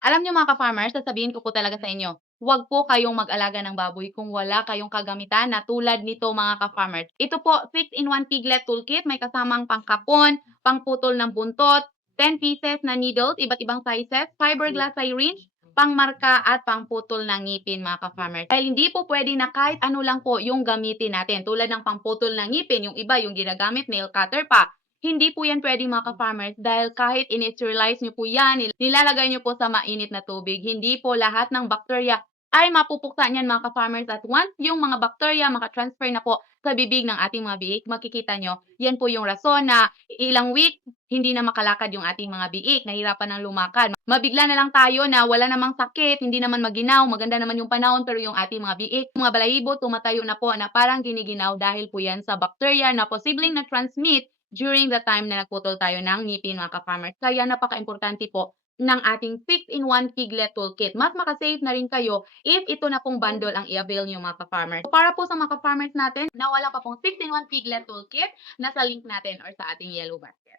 Alam niyo mga ka-farmers, sasabihin ko po talaga sa inyo, huwag po kayong mag-alaga ng baboy kung wala kayong kagamitan na tulad nito mga ka-farmers. Ito po, 6-in-1 piglet toolkit, may kasamang pangkapon, pangputol ng buntot, 10 pieces na needles, iba't ibang sizes, fiberglass syringe, pangmarka at pangputol ng ngipin mga ka-farmers. Dahil hindi po pwede na kahit ano lang po yung gamitin natin. Tulad ng pangputol ng ngipin, yung iba yung ginagamit nail cutter pa. Hindi po yan pwede mga ka-farmers dahil kahit in-sterilize nyo po yan, nilalagay nyo po sa mainit na tubig, hindi po lahat ng bakterya ay mapupuksa niyan mga ka-farmers at once yung mga bakterya maka-transfer na po sa bibig ng ating mga biik, makikita nyo, yan po yung rason na ilang week hindi na makalakad yung ating mga biik, nahirapan ng lumakad. Mabigla na lang tayo na wala namang sakit, hindi naman maginaw, maganda naman yung panahon pero yung ating mga biik, mga balahibo tumatayo na po na parang giniginaw dahil po yan sa bakterya na posibleng na-transmit during the time na nagputol tayo ng ngipin mga ka-farmers. Kaya napaka-importante po ng ating 6-in-1 piglet toolkit. Mas makasave na rin kayo if ito na pong bundle ang i-avail nyo mga ka-farmers. So, para po sa mga ka-farmers natin na wala pa pong 6-in-1 piglet toolkit, nasa link natin or sa ating yellow basket.